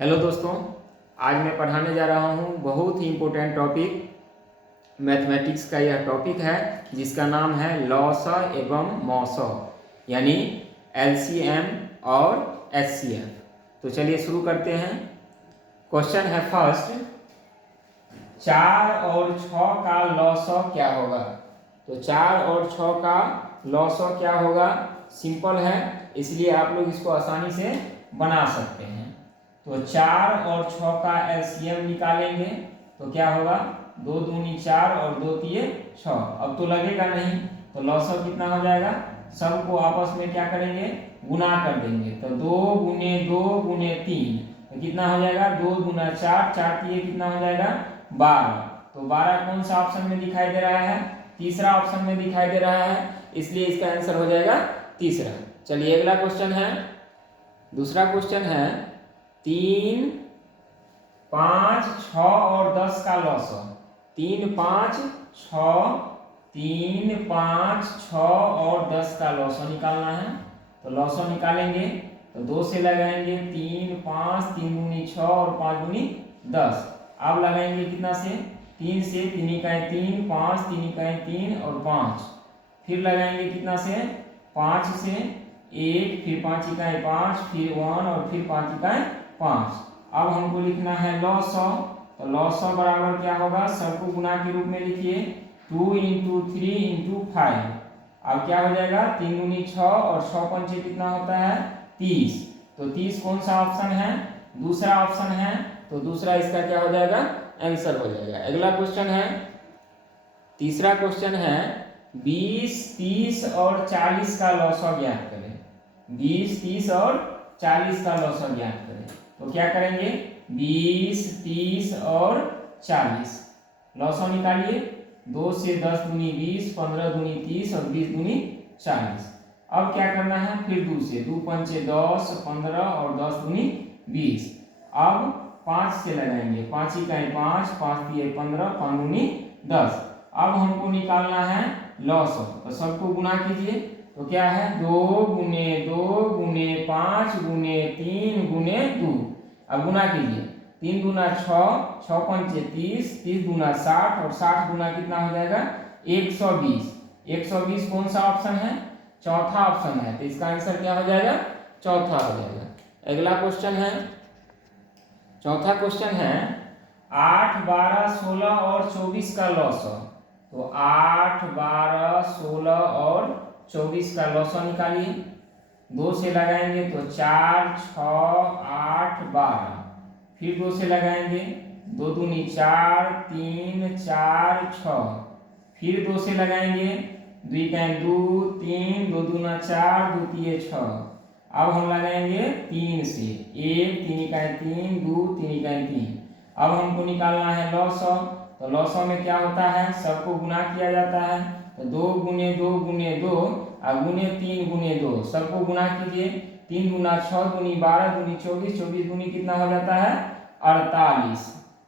Hello दोस्तों, आज मैं पढ़ाने जा रहा हूँ बहुत ही इम्पोर्टेंट टॉपिक। मैथमेटिक्स का यह टॉपिक है जिसका नाम है लॉस एवं मॉस, यानी एलसीएम और एचसीएफ। तो चलिए शुरू करते हैं। क्वेश्चन है फर्स्ट, 4 और 6 का लॉस क्या होगा। तो 4 और 6 का लॉस क्या होगा, सिंपल है, इसलिए आप लोग इसको आसानी से बना सकते हैं। तो 4 और 6 का एलसीएम निकालेंगे तो क्या होगा, 2 दूनी 4 और 2 तिये 6। अब तो लगेगा नहीं, तो लॉस कितना हो जाएगा, सबको आपस में क्या करेंगे, गुना कर देंगे। तो 2 गुने 2 गुने 3 तो कितना हो जाएगा, 2 दूना 4, 4 तिये कितना हो जाएगा 12। तो 12 कौन सा ऑप्शन में दिखाई दे रहा है, तीसरा ऑप्शन में दिखाई दे रहा है, इसलिए इसका आंसर हो जाएगा तीसरा। चलिए अगला क्वेश्चन है, दूसरा क्वेश्चन है 3, 5, 6 और 10 का लॉस। 3, 5, 6, 3, 5, 6 और 10 का लॉस निकालना है। तो लॉस निकालेंगे तो 2 से लगाएंगे, 3, 5, 3 दूनी 6 और 5 दूनी 10। अब लगाएंगे कितना से, 3 से, 3 इकाई 3, 5, 3 इकाई 3 और 5। फिर लगाएंगे कितना से, 5 से 1, फिर 5 इकाई 5, फिर 1 और फिर 5 इकाई 5। अब हमको लिखना है लॉस। तो लॉस बराबर क्या होगा, सबको गुना के रूप में लिखिए, 2 × 3 × 5। अब क्या हो जाएगा, 3 दूनी 6 और 6 पंचे कितना होता है 30। तो 30 कौन सा ऑप्शन है, दूसरा ऑप्शन है, तो दूसरा इसका क्या हो जाएगा, आंसर हो जाएगा। अगला क्वेश्चन है, तीसरा क्वेश्चन है 20, 30 और 40 का लॉस ज्ञात करें। 20, 30 और 40 का लॉस ज्ञात करें। तो क्या करेंगे, 20, 30 और 40 लॉस निकालिए। 2 से 10 दूनी 20, 15 दूनी 30 और 20 दूनी 40। अब क्या करना है, फिर 2 से, 2 पंचे 10, 15 और 10 दूनी 20। अब 5 से लगाएंगे, 5 इकाई 5, 5 तिये 15, 5 दूनी 10। अब हमको निकालना है लॉस, तो सबको गुना कीजिए। तो क्या है, 2 गुने 2 गुने 5 गुने 3 गुने 2। अब गुना कीजिए, 3 दूना 6, 6 पंचे 30, 30 दूना 60 और 60 गुना कितना हो जाएगा 120। 120 कौन सा ऑप्शन है, चौथा ऑप्शन है, तो इसका आंसर क्या हो जाएगा, चौथा हो जाएगा। अगला क्वेश्चन है, चौथा क्वेश्चन है 8, 12, 16 और 24 का लॉस। तो 8, 12, 16 और 24 का लॉस निकालिए। 2 से लगाएंगे तो 4, 6, 8, 12। फिर 2 से लगाएंगे, 2 दूनी 4, 3, 4, 6। फिर 2 से लगाएंगे, 2 इकाई 2, 3, 2 दूना 4, 2 तिये 6। अब हम लगाएंगे 3 से, 1, 3 इकाई 3, 2, 3 इकाई 3। अब हमको निकालना है लॉस। तो लॉस में क्या होता है, सबको गुना किया जाता है। तो 2 गुने 2 गुने 2 और गुने 3 गुने 2, सबको गुना कीजिए। 3 दूना 6 दूनी 12 दूनी 24, 24 दूनी कितना हो जाता है 48।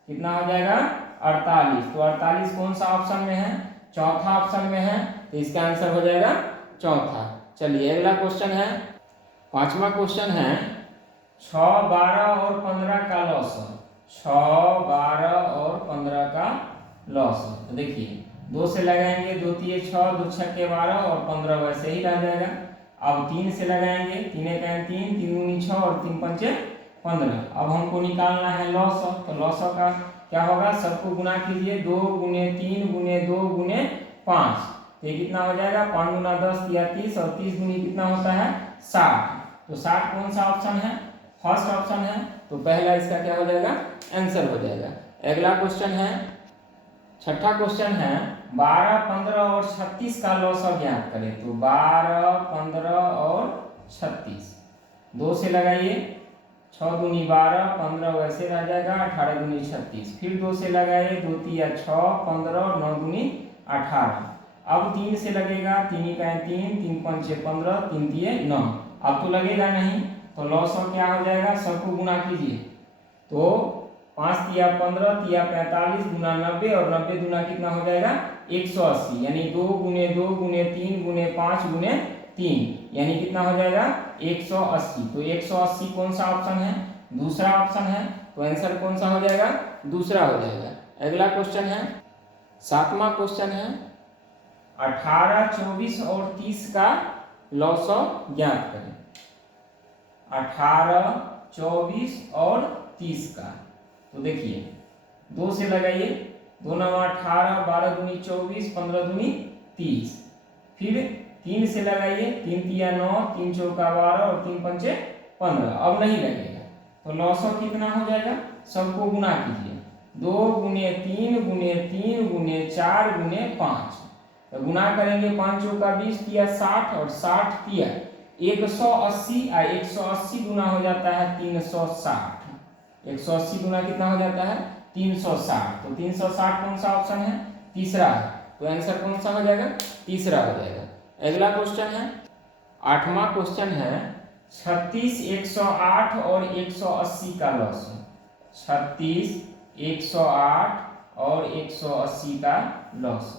कितना हो जाएगा 48। तो 48 कौन सा ऑप्शन में है, चौथा ऑप्शन में है, तो इसका आंसर हो जाएगा चौथा। चलिए अगला क्वेश्चन है, पांचवा क्वेश्चन है 6, 12 और 15 का लॉस। 6, 12 और 15 का लॉस। तो देखिए 2 से लगाएंगे, 2 तिये 6, 2 छक्के 12 और 15 वैसे ही रह जाएगा। अब 3 से लगाएंगे, 3 इकाई 3, 3 दूनी 6 और 3 पंचे 15। अब हमको निकालना है लॉस। तो लॉस का क्या होगा, सबको गुना कीजिए, 2 गुने 3 गुने 2 गुने 5। तो ये कितना हो जाएगा, 5 गुना 10 या 30 और 30 गुनी कितना होता है 60। तो 60 कौन सा ऑप्शन है, फर्स्ट ऑप्शन है, तो पहला इसका क्या हो जाएगा, आंसर हो जाएगा। अगला क्वेश्चन है, छठा क्वेश्चन है 12, 15 और 36 का लॉस ज्ञात करें। तो 12, 15 और 36 2 से लगाइए, 6 दूनी 12, 15 वैसे रह जाएगा, 18 दूनी 36। फिर 2 से लगाइए, 2 तिया 6, 15 और 9 दूनी 18। अब 3 से लगेगा, 3 इकाई 3, 3 पंचे 15, 3 तिये 9। अब तो लगेगा नहीं, तो लॉस क्या हो जाएगा, सबको गुना कीजिए। तो 5 तिया 15, तिया 45, गुना 90 और 90 गुना कितना हो जाएगा 180। यानी 2 गुने 2 गुने 3 गुने 5 गुने 3, यानी कितना हो जाएगा 180। तो 180 कौन सा ऑप्शन है, दूसरा ऑप्शन है, तो आंसर कौन सा हो जाएगा? दूसरा हो जाएगा। अगला क्वेश्चन है, 7वां क्वेश्चन है, 18, 24 और 30 का लॉसो ज्ञात करें। 18, 24 और 30 का, तो देखिए 2 से लगाइए, 2 9 18, 12 दूनी 24, 15 दूनी 30। फिर 3 से लगाइए, 3 तिया 9, 3 चौका 12 और 3 पंचे 15। अब नहीं लगेगा, तो लॉसो कितना हो जाएगा? सबको गुना कीजिए, 2 गुने 3 गुने 3 गुने 4 गुने 5। तो गुना करेंगे, 5 चौका 20 तिया 60 और 60 तिया 180 और 180 गुना हो जाता है 360। 180 गुना कितना हो जाता है? 360। तो 360 कौन सा ऑप्शन है? तीसरा है, तो आंसर कौन सा हो जाएगा? तीसरा हो जाएगा। अगला क्वेश्चन है, 8वां क्वेश्चन है, 36, 108 और 180 का लॉस। 36, 108 और 180 का लॉस।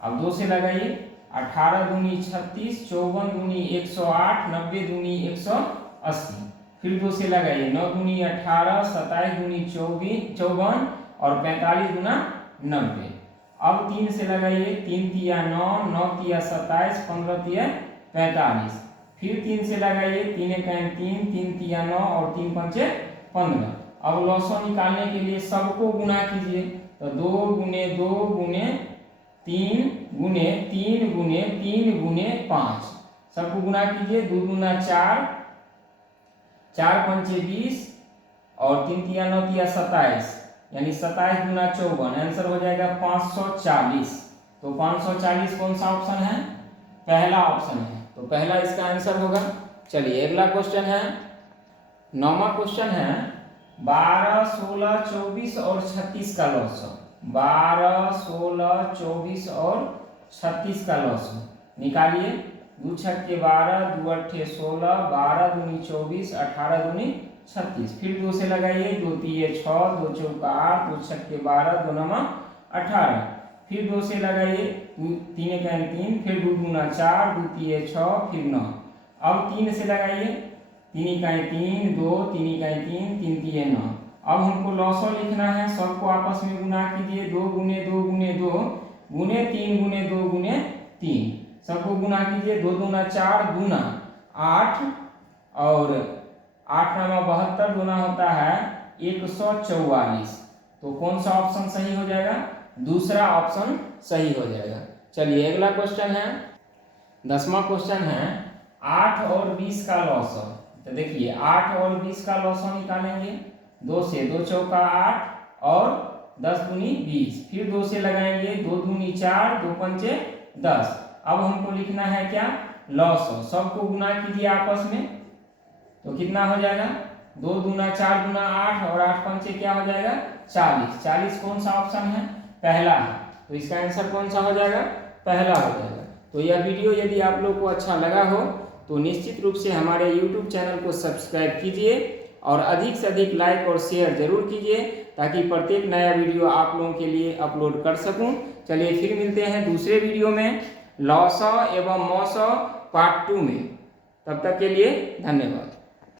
अब 2 से लगाइए, 18 दूनी 36, 54 दूनी 108, 90 दूनी 180। फिर 2 से लगाइए, 9 दूनी 18, 27 दूनी 54 और 45 गुना 90। अब 3 से लगाइए, 3 तिया 9, 9 तिया 27, 15 तिया 45। फिर 3 से लगाइए, 3 1 3, 3 तिया 9 और 3 पंचे 15। अब लॉसो निकालने के लिए सबको गुना कीजिए, तो 2 गुने 2 गुने 3 गुने 3 गुने 3 गुने 5। सबको गुना कीजिए, 2 दूना 4, 4 पंचे 20 और 3 तिया 9 तिया 27, यानी 27 गुना 54। आंसर हो जाएगा 540। तो 540 कौन सा ऑप्शन है? पहला ऑप्शन है, तो पहला इसका आंसर होगा। चलिए अगला क्वेश्चन है, 9वां क्वेश्चन है, 12, 16, 24 और 36 का लॉस। 12, 16, 24 और 36 का लॉस निकालिए। 2 छक्के 12, 2 अट्ठे 16, 12 दूनी 24, 18 दूनी 36। फिर 2 से लगाइए, 2 तिये 6, 2 चौका 8, 2 छक्के 12, 2 नमा 18। फिर 2 से लगाइए, 3 1 3, फिर 2 दूना 4, 2 तिये 6, फिर 9। अब 3 से लगाइए, 3 1 3, 2 3 1 3, 3 तिये 9। अब हमको लॉसो लिखना है, सबको आपस में गुना कीजिए, 2 गुने 2 गुने 2 गुने 3 गुने 2 गुने 3। सबको गुना कीजिए, 2 दूना 4, दूना 8 और 8 नमा 72, दूना होता है 144। तो कौन सा ऑप्शन सही हो जाएगा? दूसरा ऑप्शन सही हो जाएगा। चलिए अगला क्वेश्चन है, 10वां क्वेश्चन है, 8 और 20 का लॉस। तो देखिए 8 और 20 का लॉस निकालेंगे, 2 से, 2 चौका 8 और 10 दूनी 20। फिर 2 से लगाएंगे, 2 दूनी 4, 2 पंचे 10। अब हमको लिखना है क्या? लॉस। सबको गुना कीजिए आपस में, तो कितना हो जाएगा? 2 दूना 4 दूना 8 और 8 पंचे क्या हो जाएगा? 40। 40 कौन सा ऑप्शन है? पहला है, तो इसका आंसर कौन सा हो जाएगा? पहला हो जाएगा। तो यह वीडियो यदि आप लोग को अच्छा लगा हो तो निश्चित रूप से हमारे YouTube चैनल को सब्सक्राइब कीजिए और अधिक से अधिक लाइक और शेयर जरूर कीजिए, ताकि प्रत्येक नया वीडियो आप लोगों के लिए अपलोड कर सकूं। चलिए फिर मिलते हैं दूसरे वीडियो में लॉस एवं मॉस पार्ट 2 में। तब तक के लिए धन्यवाद।